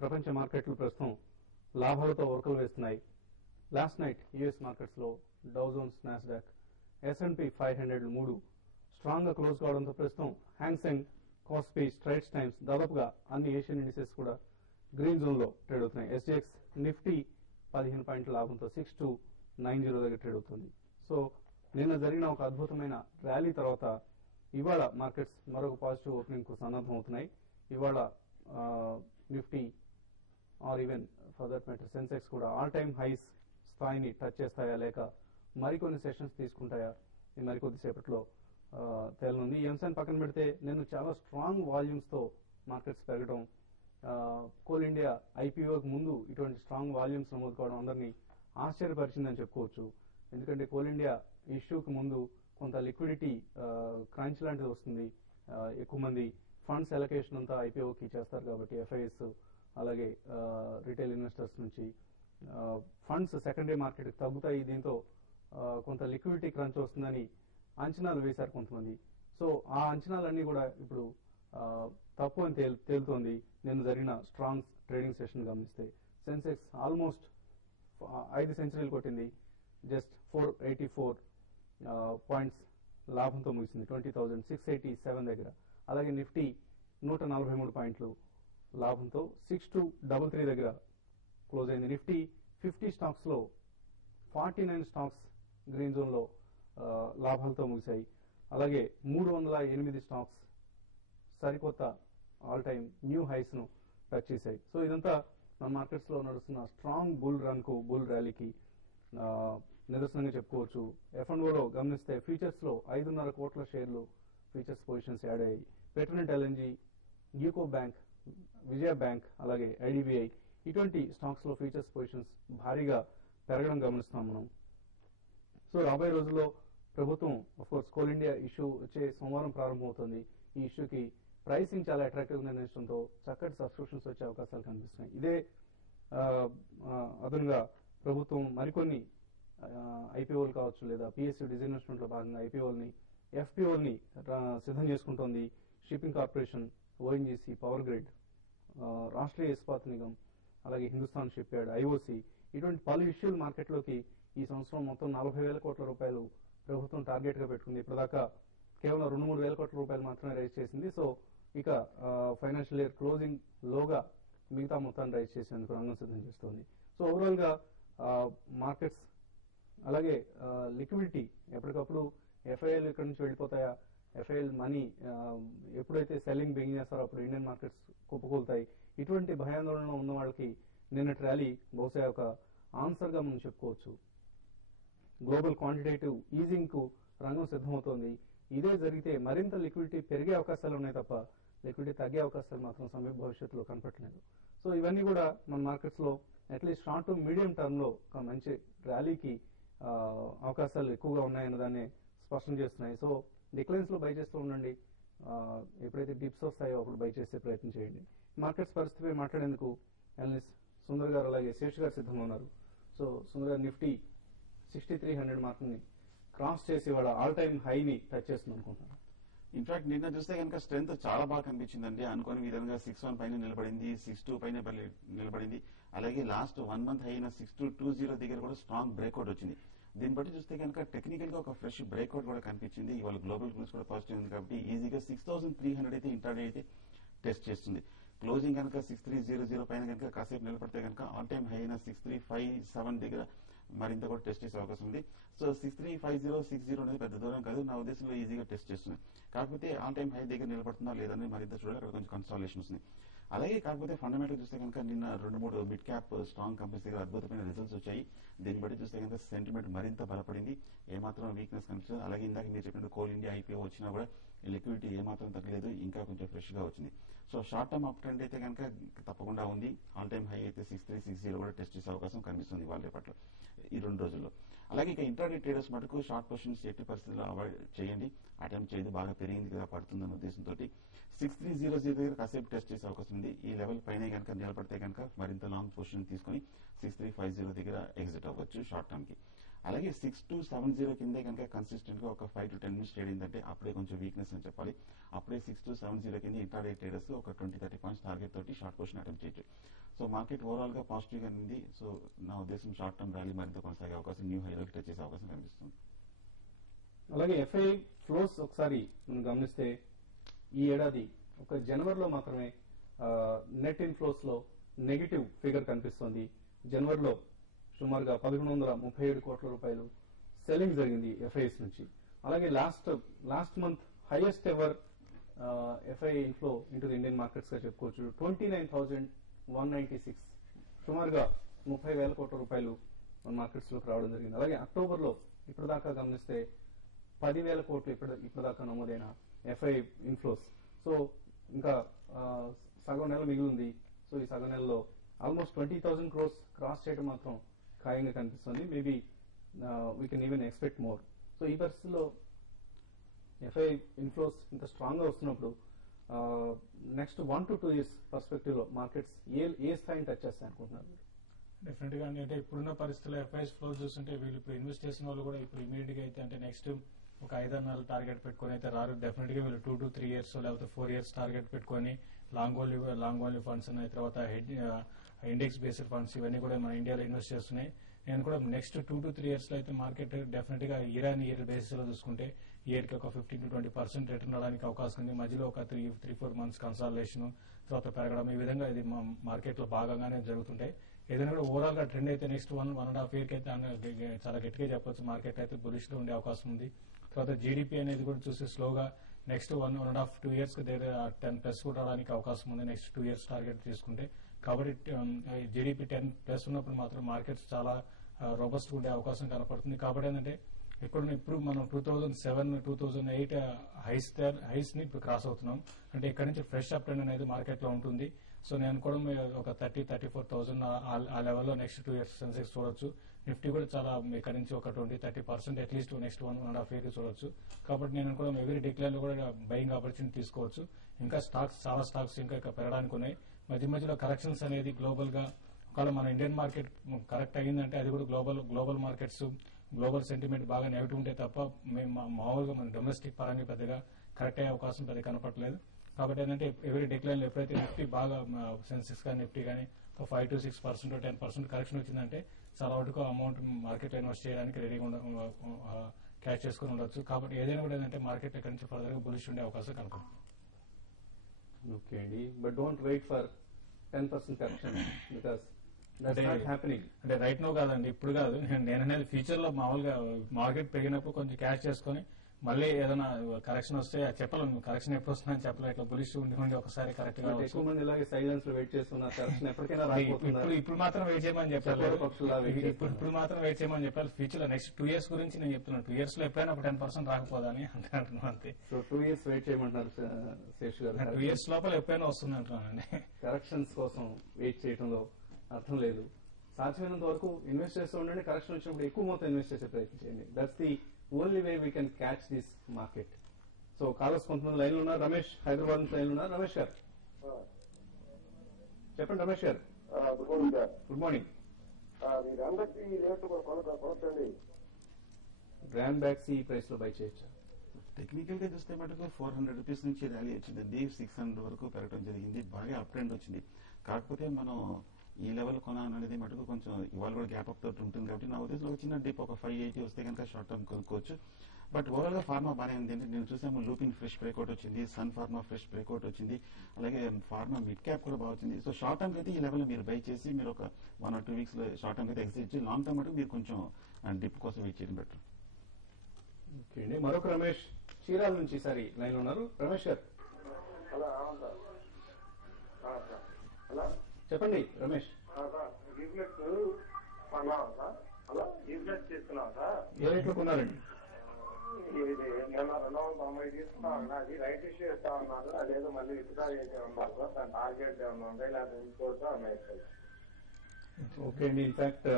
ప్రపంచ మార్కెట్లు ప్రస్తుతం లాభాలతో ఉరకలు వేస్తున్నాయి. లాస్ట్ నైట్ యుఎస్ మార్కెట్స్ లో డౌ జోన్స్, నాస్డాక్, S&P 500 మూడు స్ట్రాంగ్ గా క్లోజ్ కావడంతో ప్రస్తుతం హ్యాంగ్సెంగ్, కాస్పీ, స్ట్రైట్స్ టైమ్స్ దాదాపుగా అన్ని ఏషియన్ ఇండిసెస్ కూడా గ్రీన్ జోన్ లో ట్రేడ్ అవుతున్నాయి. SGX, నిఫ్టీ 15 పాయింట్ల లాభంతో 6290 దగ్గర ట్రేడ్ అవుతుంది. సో నిన్న జరిగిన ఒక అద్భుతమైన ర్యాలీ తర్వాత ఇవాళ మార్కెట్స్ మరొక పాజిటివ్ ఓపెనింగ్ కు సన్నద్దం అవుతున్నాయి. ఇవాళ Nifty or even for that matter Sensex కూడా ఆల్ టైమ్ హైస్ స్థాయిని టచ్ చేస్తాయా లేక మరికొన్ని సెషన్స్ తీసుకుంటాయా ఈ మరికొద్దిసేపట్లో తేలనుంది. ఈ అంశాన్ని పక్కన పెడితే నేను చాలా స్ట్రాంగ్ వాల్యూమ్స్ తో మార్కెట్స్ పెరగడం, కోల్ ఇండియా ఐపీఓకి ముందు ఇటువంటి స్ట్రాంగ్ వాల్యూమ్స్ నమోదు కావడం అందరినీ ఆశ్చర్యపరిచిందని చెప్పుకోవచ్చు. ఎందుకంటే కోల్ ఇండియా ఇష్యూకి ముందు కొంత లిక్విడిటీ క్రంచ్ లాంటిది వస్తుంది. ఎక్కువ మంది ఫండ్స్ అలొకేషన్ అంతా ఐపీఓకి చేస్తారు కాబట్టి ఎఫ్ఐఎస్ అలాగే రిటైల్ ఇన్వెస్టర్స్ నుంచి ఫండ్స్ సెకండరీ మార్కెట్ తగ్గుతాయి. దీంతో కొంత లిక్విడిటీ క్రంచ్ వస్తుందని అంచనాలు వేశారు కొంతమంది. సో ఆ అంచనాలన్నీ కూడా ఇప్పుడు తప్పు అని తేలుతోంది. నిన్న జరిగిన స్ట్రాంగ్ ట్రేడింగ్ సెషన్ గమనిస్తే సెన్సెక్స్ ఆల్మోస్ట్ 5 సెంచరీలు కొట్టింది. జస్ట్ 484 పాయింట్స్ లాభంతో ముగిసింది 20,687 దగ్గర. అలాగే నిఫ్టీ 143 పాయింట్లు లాభంతో 6233 దగ్గర క్లోజ్ అయింది. నిఫ్టీ 50 స్టాక్స్ లో 49 స్టాక్స్ గ్రీన్ జోన్ లో లాభాలతో ముగిశాయి. అలాగే 308 స్టాక్స్ సరికొత్త ఆల్ టైమ్ న్యూ హైస్ ను టచ్ చేశాయి. సో ఇదంతా మన మార్కెట్స్ లో నడుస్తున్న స్ట్రాంగ్ బుల్ రన్ కు, బుల్ ర్యాలీకి నిదర్శనంగా చెప్పుకోవచ్చు. F&O గమనిస్తే ఫ్యూచర్స్ లో 5.5 కోట్ల షేర్లు ఫ్యూచర్స్ పొజిషన్స్ యాడ్ అయ్యాయి. పెట్రోనెట్ ఎల్ఎన్జీ, యూకో బ్యాంక్, విజయ బ్యాంక్ అలాగే ఐడిబిఐ ఇటువంటి స్టాక్స్ లో ఫ్యూచర్స్ పొజిషన్స్ భారీగా పెరగడం గమనిస్తాం మనం. సో రాబోయే రోజుల్లో ప్రభుత్వం కోర్స్ కోల్ ఇండియా ఇష్యూ వచ్చే సోమవారం ప్రారంభమవుతుంది. ఈ ఇష్యూకి ప్రైసింగ్ చాలా అట్రాక్టివ్ గా నిర్ణయించడంతో చక్కటి సబ్స్క్రిప్షన్స్ వచ్చే అవకాశాలు కనిపిస్తున్నాయి. ఇదే అదనంగా ప్రభుత్వం మరికొన్ని ఐపీఓలు కావచ్చు లేదా పిఎస్యూ డిజిన్వెస్ట్మెంట్ లో భాగంగా ఐపీఓల్ని, ఎఫ్పీఓల్ని సిద్ధం చేసుకుంటోంది. Shipping corporation, ONGC, power grid, Rashtriya Ispat Nigam అలాగే హిందుస్థాన్ షిప్ యార్డ్, ఐఓసీ ఇటువంటి పలు ఇష్యూలు మార్కెట్లోకి ఈ సంవత్సరం మొత్తం 40,000 కోట్ల రూపాయలు ప్రభుత్వం టార్గెట్ గా పెట్టుకుంది. ఇప్పటిదాకా కేవలం 2-3 వేల కోట్ల రూపాయలు మాత్రమే రైజ్ చేసింది. సో ఇక ఫైనాన్షియల్ ఇయర్ క్లోజింగ్ లోగా మిగతా మొత్తాన్ని రైజ్ చేసేందుకు రంగం సిద్ధం చేస్తోంది. సో ఓవరాల్ గా మార్కెట్స్ అలాగే లిక్విడిటీ ఎప్పటికప్పుడు ఎఫ్ఐఎల్ ఇక్కడ నుంచి వెళ్ళిపోతాయా, ఎఫ్ఐఎల్ మనీ ఎప్పుడైతే సెల్లింగ్ బిగిన్ చేస్తారో అప్పుడు ఇండియన్ మార్కెట్స్ కుప్పకూలుతాయి. ఇటువంటి భయాందోళన ఉన్న వాళ్ళకి నిన్నటి ర్యాలీ బహుశా ఒక ఆన్సర్ గా మనం చెప్పుకోవచ్చు. గ్లోబల్ క్వాంటిటేటివ్ ఈజింగ్ కు రంగం సిద్ధమవుతోంది. ఇదే జరిగితే మరింత లిక్విడిటీ పెరిగే అవకాశాలు ఉన్నాయి తప్ప లిక్విడిటీ తగ్గే అవకాశాలు మాత్రం సమీప భవిష్యత్తులో కనపట్లేదు. సో ఇవన్నీ కూడా మన మార్కెట్స్ లో at least short to medium term లో ఒక మంచి ర్యాలీకి అవకాశాలు ఎక్కువగా ఉన్నాయన్న దాన్ని స్పష్టం చేస్తున్నాయి. సో డిక్లైన్స్ లో బై చేస్తూ ఉండండి. ఎప్పుడైతే డిప్స్ వస్తాయో అప్పుడు బై చేసే ప్రయత్నం చేయండి. మార్కెట్స్ పరిస్థితిపై మాట్లాడేందుకు అనలిస్ట్ సుందర్ గారు అలాగే శేష్ గారు సిద్ధంగా ఉన్నారు. సో సుందర్ గారు, నిఫ్టీ 6300 మార్కుని క్రాస్ చేసి వాళ్ళ ఆల్ టైమ్ హైని టచ్ చేస్తుంది అనుకుంటున్నారు. ఇన్ఫాక్ట్ నిన్న చూస్తే కనుక స్ట్రెంత్ చాలా బాగా కనిపించిందండి. అనుకోని విధంగా 6.1 పైన నిలబడింది, 6.2 పైన నిలబడింది. అలాగే లాస్ట్ 1 మంత్ అయిన 6.220 దగ్గర కూడా స్ట్రాంగ్ బ్రేక్అవుట్ వచ్చింది. దీన్ని బట్టి చూస్తే కనుక టెక్నికల్ గా ఒక ఫ్రెష్ బ్రేక్అవుట్ కూడా కనిపించింది. ఇవాళ గ్లోబల్ న్యూస్ కూడా పాజిటివ్ ఉంది కాబట్టి ఈజీగా 6300 అయితే ఇంటర్డే అయితే టెస్ట్ చేస్తుంది. క్లోజింగ్ కనుక 6300 పైన కనుక కాసేపు నిలబడితే కనుక ఆల్ టైమ్ హై అయిన 6357 దగ్గర మరింత కూడా టెస్ట్ చేసే అవకాశం ఉంది. సో 635060 అనేది పెద్ద దూరం కాదు, నా ఉద్దేశంలో ఈజీగా టెస్ట్ చేస్తుంది. కాకపోతే ఆల్ టైమ్ హై దగ్గర నిలబడుతుందా లేదని మరింత చూడాలి. అక్కడ కొంచెం కన్సాలేషన్ వస్తుంది. అలాగే కాకపోతే ఫండమెంటల్ చూస్తే కనుక నిన్న 2-3 మిడ్ క్యాప్ స్ట్రాంగ్ కంపెనీస్ దగ్గర అద్భుతమైన రిజల్ట్స్ వచ్చాయి. దీన్ని బట్టి చూస్తే కనుక సెంటిమెంట్ మరింత బలపడింది, ఏమాత్రం వీక్నెస్ కనిపించలేదు. అలాగే ఇందాక మీరు చెప్పినట్టు కోల్ ఇండియా ఐపీఓ వచ్చినా కూడా లిక్విడిటీ ఏమాత్రం తగ్గలేదు, ఇంకా కొంచెం ఫ్రెష్ గా వచ్చింది. So short term up trend అయితే కనుక తప్పకుండా ఉంది. ఆల్ టైమ్ హై అయితే 6360 కూడా టెస్ట్ చేసే అవకాశం కనిపిస్తుంది వాళ్ళ రేపట్లో ఈ 2 రోజుల్లో. అలాగే ఇక ఇంటర్డే ట్రేడర్స్ మటుకు షార్ట్ పొజిషన్స్ ఎట్టి పరిస్థితుల్లో అవాయిడ్ చేయండి. అటెంప్ట్ చేయదు, బాగా పెరిగింది కదా పడుతుందన్న ఉద్దేశంతో 6300 దగ్గర కాసేపు టెస్ట్ చేసే అవకాశం ఉంది. ఈ లెవెల్ పైన కనుక నిలబడితే కనుక మరింత లాంగ్ పొజిషన్ తీసుకుని 6350 దగ్గర ఎగ్జిట్ అవ్వచ్చు షార్ట్ టర్మ్ కి. అలాగే 6270 కిందే కనుక కన్సిస్టెంట్ గా ఒక 5 to 10 మినిట్స్ ట్రేడ్ అయిందంటే అప్పుడే కొంచెం వీక్నెస్ అని చెప్పాలి. అప్పుడే 6270 కింద ఇంటర్డే ట్రేడర్స్ ఒక 20-30 పాయింట్స్ టార్గెట్ తోటి షార్ట్ పొజిషన్ అటెంప్ట్ చేయొచ్చు. సో మార్కెట్ ఓవరాల్ గా పాజిటివ్ గా ఉంది. సో నా ఉద్దేశం షార్ట్ టర్మ్ ర్యాలీ మరింత కొనసాగే అవకాశం, న్యూ హైలోకి టచ్ చేసే అవకాశం కనిపిస్తుంది. అలాగే ఎఫ్ఐ ఫ్లోస్ ఒకసారి మనం గమనిస్తే ఈ ఏడాది ఒక జనవరిలో మాత్రమే నెట్ ఇన్ఫ్లోస్ లో నెగిటివ్ ఫిగర్ కనిపిస్తోంది. జనవరిలో సుమారుగా 1137 కోట్ల రూపాయలు సెల్లింగ్ జరిగింది ఎఫ్ఐఎస్ నుంచి. అలాగే last month highest ever FI inflow into the Indian markets గా చెప్పుకోవచ్చు. 29,196 సుమారుగా 30,000 కోట్ల రూపాయలు మన మార్కెట్స్ లోకి రావడం జరిగింది. అలాగే అక్టోబర్ లో ఇప్పటిదాకా గమనిస్తే 10,000 కోట్లు ఇప్పటిదాకా నమోదైన ఎఫ్ఐ ఇన్ఫ్లోస్. సో ఇంకా సగం నెల మిగిలింది. సో ఈ సగం నెలలో ఆల్మోస్ట్ 20,000 క్రోర్స్ క్రాస్ చేయడం మాత్రం ఖాయంగా కనిపిస్తుంది. Maybe we can even expect more. So ఈ పరిస్థితుల్లో ఎఫ్ఐ ఇన్ఫ్లోస్ ఇంత స్ట్రాంగ్ గా వస్తున్నప్పుడు నెక్స్ట్ 1 to 2 years పర్స్పెక్టివ్ లో మార్కెట్స్ ఏ స్థాయిని టచ్ చేస్తాయి అనుకుంటున్నారు? డెఫినెట్ గా అంటే ఇప్పుడున్న పరిస్థితుల్లో ఎఫ్ఐఎస్ ఫ్లో చూస్తుంటే వీళ్ళు ఇప్పుడు ఇన్వెస్ట్ చేసిన వాళ్ళు కూడా ఇప్పుడు ఇమీడియట్ గా అయితే అంటే నెక్స్ట్ ఒక 5-6 నెలలు టార్గెట్ పెట్టుకుని అయితే రారు. డెఫినెట్ గా వీళ్ళు 2 to 3 years లేకపోతే 4 years టార్గెట్ పెట్టుకుని లాంగ్ ఓన్లీ ఫండ్స్ ఉన్నాయి, తర్వాత ఇండెక్స్ బేస్డ్ ఫండ్స్ ఇవన్నీ కూడా మన ఇండియాలో ఇన్వెస్ట్ చేస్తున్నాయి. నేను కూడా నెక్స్ట్ 2 to 3 years లో అయితే మార్కెట్ డెఫినెట్ గా ఇయర్ బేసిస్ లో చూసుకుంటే ఇయర్ కి ఒక 15 to 20% రిటర్న్ రావడానికి అవకాశం ఉంది. మధ్యలో ఒక 3-4 months కన్సాలిడేషన్ తర్వాత పెరగడం, ఈ విధంగా ఇది మార్కెట్ లో భాగంగానే జరుగుతుంటాయి. ఏదైనా కూడా ఓవరాల్ గా ట్రెండ్ అయితే నెక్స్ట్ 1.5 year కి అయితే చాలా గట్టిగా చెప్పొచ్చు మార్కెట్ అయితే బులిష్ లో ఉండే అవకాశం ఉంది. తర్వాత జీడీపీ అనేది కూడా చూస్తే స్లోగా నెక్స్ట్ 1.5-2 years కి దగ్గర 10+ కూడా రావడానికి అవకాశం ఉంది నెక్స్ట్ 2 years టార్గెట్ తీసుకుంటే. కాబట్టి జీడీపీ 10+ ఉన్నప్పుడు మాత్రం మార్కెట్స్ చాలా రోబస్ట్ ఉండే అవకాశం కనపడుతుంది. కాబట్టి ఏంటంటే ఇప్పుడు మనం 2007-2008 హైస్ ని ఇప్పుడు క్రాస్ అవుతున్నాం. అంటే ఇక్కడ నుంచి ఫ్రెష్ అప్ ట్రెండ్ అనేది మార్కెట్ లో ఉంటుంది. సో నేను కూడా ఒక 30-34,000 ఆ లెవెల్లో నెక్స్ట్ 2 years సెన్సెక్స్ చూడొచ్చు. నిఫ్టీ కూడా చాలా ఇక్కడ నుంచి ఒక 20-30% అట్లీస్ట్ నెక్స్ట్ 1.5 year చూడొచ్చు. కాబట్టి నేను కూడా ఎవరీ డిక్లైన్ లో కూడా బయింగ్ ఆపర్చునిటీ తీసుకోవచ్చు. ఇంకా చాలా స్టాక్స్ ఇంకా పెరగడానికి ఉన్నాయి. మధ్యలో కరెక్షన్స్ అనేది గ్లోబల్ గా ఒకవేళ మన ఇండియన్ మార్కెట్ కరెక్ట్ అయ్యిందంటే అది కూడా గ్లోబల్ మార్కెట్స్ గ్లోబల్ సెంటిమెంట్ బాగా నెగిటివ్ ఉంటే తప్ప మామూలుగా మన డొమెస్టిక్ పరంగా పెద్దగా కరెక్ట్ అయ్యే అవకాశం పెద్దగా కనపడలేదు. కాబట్టి ఏంటంటే ఎవరీ డిక్లైన్ ఎప్పుడైతే నిఫ్టీ బాగా సెన్సెక్స్ కానీ నిఫ్టీ కానీ 5-6% 10% కరెక్షన్ వచ్చిందంటే చాలా వరకు అమౌంట్ మార్కెట్ లో ఇన్వెస్ట్ చేయడానికి రెడీగా క్యాష్ చేసుకుని ఉండొచ్చు. కాబట్టి ఏదైనా కూడా ఏంటంటే మార్కెట్ ఇక్కడ నుంచి ఫర్దర్ గా బులిష్ ఉండే అవకాశం కనపడుతుంది. ఓకే అండి, but don't wait for 10% correction because that's not happening. అంటే రైట్ నో కాదండి, ఇప్పుడు కాదు. నేను అనేది ఫ్యూచర్ లో మామూలుగా మార్కెట్ పెరిగినప్పుడు కొంచెం క్యాష్ చేసుకుని మళ్ళీ ఏదైనా కరెక్షన్ వస్తే చెప్పలేము. కరెక్షన్ ఎప్పుడు వస్తుందని చెప్పలేదు. ఇట్లా బులిష్ ఉండి ఒకసారి కరెక్ట్ గా ఎక్కువ మంది ఇలాగే సైలెన్స్ లో వెయిట్ చేస్తున్నారు. కరెక్షన్ ఎప్పటికైనా రాకపోతున్నారు. ఇప్పుడు మాత్రం వెయిట్ చేయమని చెప్పారు. ఇప్పుడు మాత్రం వెయిట్ చేయమని చెప్పారు. ఫ్యూచర్ లో నెక్స్ట్ 2 years గురించి నేను చెప్తున్నాను. 2 years లో ఎప్పుడైనా 10% రాకపోదని అంటున్నాను అంతే. సో 2 years వెయిట్ చేయమంటున్నారు శేష్ గారు. 2 years లోపల ఎప్పుడైనా వస్తుంది అంటున్నానండి. కరెక్షన్స్ కోసం వెయిట్ చేయడంలో అర్థం లేదు. సాధ్యమైనంత వరకు ఇన్వెస్ట్ చేస్తూ ఉండండి. కరెక్షన్ వచ్చినప్పుడు ఎక్కువ మొత్తం ఇన్వెస్ట్ చేసే ప్రయత్నం చేయండి. That's the only way we can catch this market. So callers కొంతమంది లైన్లో ఉన్నారు. రమేష్ హైదరాబాద్ నుంచి లైన్లో ఉన్నారు. రమేష్ గారు చెప్పండి. రమేష్ గారు good morning sir. Good morning. Grand backs ఈ ప్రైస్ లో బై చేయొచ్చు. టెక్నికల్ గా చూస్తే మటుకు 400 రూపీస్ నుంచి ర్యాలీ వచ్చింది. 600 వరకు పెరగడం జరిగింది. బాగా అప్ ట్రెండ్ వచ్చింది. కాకపోతే మనం ఈ లెవెల్ కొనాలనేది మటుకు కొంచెం ఇవాళ కూడా గ్యాప్ అప్ తోటి ఉంటుంది. కాబట్టి నా ఉద్దేశంలో ఒక చిన్న డిప్ ఒక 580 వస్తే కనుక షార్ట్ టర్మ్ కొనుక్కోవచ్చు. బట్ ఓవరాల్ గా ఫార్మా బాగానే ఉంది. నేను చూసాము లూపిన్ ఫ్రెష్ బ్రేక్అవుట్ వచ్చింది, సన్ ఫార్మా ఫ్రెష్ బ్రేక్అవుట్ వచ్చింది, అలాగే ఫార్మా మిడ్ క్యాప్ కూడా బాగా వచ్చింది. సో షార్ట్ టర్మ్ అయితే ఈ లెవెల్ మీరు బై చేసి మీరు ఒక 1 or 2 weeks లో షార్ట్ టర్మ్ అయితే ఎగ్జిట్ చేసి లాంగ్ టర్మ్ మటుకు మీరు కొంచెం డిప్ కోసం వెయిట్ చేయడం బెటర్. ఓకే అండి, మరొక రమేష్ చీరాల నుంచి ఈసారి లైన్ లో ఉన్నారు. రమేష్ గారు చెప్పండి. రమేష్ ఏ రేట్లో కొన్నారండి? ఇది నిన్న 290 తీసుకున్నాను. అది రైట్ ఇష్యూ ఇస్తా ఉన్నారు. అదేదో మళ్ళీ విత్డ్రా చేసి ఉన్నారు సార్. దాని టార్గెట్ ఏమన్నా ఉంటాయి లేదా ఇంకోటి ఉన్నాయి సార్. ఓకే అండి, ఇన్ఫాక్ట్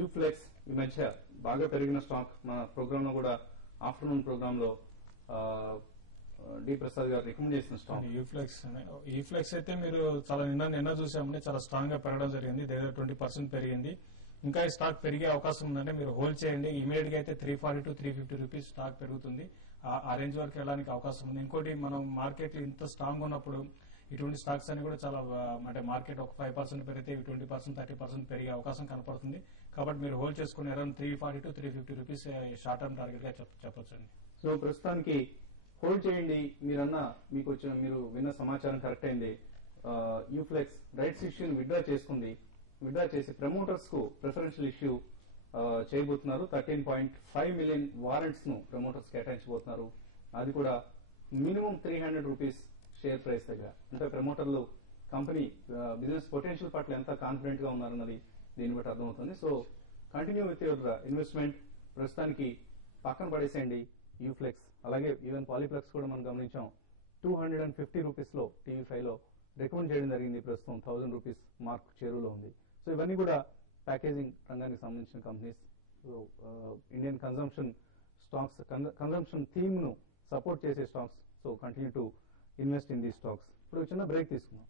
యూఫ్లెక్స్ ఈ మధ్య బాగా పెరిగిన స్టాక్. మన ప్రోగ్రామ్ లో కూడా ఆఫ్టర్నూన్ ప్రోగ్రామ్ లో డి ప్రసాద్ గారు రికమెండ్ చేసిన స్టాక్ యూఫ్లెక్స్ అయితే మీరు చాలా నిన్న చూసామంటే చాలా స్ట్రాంగ్ గా పెరగడం జరిగింది. దగ్గర 20% పెరిగింది. ఇంకా ఈ స్టాక్ పెరిగే అవకాశం ఉందంటే మీరు హోల్డ్ చేయండి. ఇమీడియట్ గా అయితే 340 to 350 రూపీస్ స్టాక్ పెరుగుతుంది. ఆ రేంజ్ వరకు వెళ్ళడానికి అవకాశం ఉంది. ఇంకోటి మనం మార్కెట్ ఇంత స్ట్రాంగ్ ఉన్నప్పుడు ఇటువంటి స్టాక్స్ అని కూడా చాలా అంటే మార్కెట్ ఒక 5% పెరిగితే 20% 30% పెరిగే అవకాశం కనపడుతుంది. కాబట్టి మీరు హోల్డ్ చేసుకుని around 340 to 350 rupees short term target గా చెప్పొచ్చు అండి. సో ప్రస్తుతానికి హోల్డ్ చేయండి. మీరు విన్న సమాచారం కరెక్ట్ అయింది. యూఫ్లెక్స్ రైట్స్ ఇష్యూని విత్డ్రా చేసుకుంది. విత్డ్రా చేసి ప్రమోటర్స్ కు ప్రిఫరెన్షియల్ ఇష్యూ చేయబోతున్నారు. 13.5 మిలియన్ వారెంట్స్ ను ప్రమోటర్స్ కేటాయించబోతున్నారు. అది కూడా మినిమం 300 రూపీస్ షేర్ ప్రైస్ దగ్గర. అంటే ప్రమోటర్లు కంపెనీ బిజినెస్ పొటెన్షియల్ పట్ల ఎంత కాన్ఫిడెంట్ గా ఉన్నారన్నది దీన్ని బట్టి అర్థమవుతుంది. So continue with your investment. ప్రస్తుతానికి పక్కన పడేసేయండి యూఫ్లెక్స్. అలాగే ఈవెన్ పాలీప్లెక్స్ కూడా మనం గమనించాం. 250 రూపీస్ లో TV5 లో రికమెండ్ చేయడం జరిగింది. ప్రస్తుతం 1000 రూపీస్ మార్క్ చేరువలో ఉంది. సో ఇవన్నీ కూడా ప్యాకేజింగ్ రంగానికి సంబంధించిన companies. So Indian consumption stocks, consumption theme ను సపోర్ట్ చేసే stocks. So continue to invest in దీ స్టాక్స్. ఇప్పుడు చిన్న బ్రేక్ తీసుకుందాం.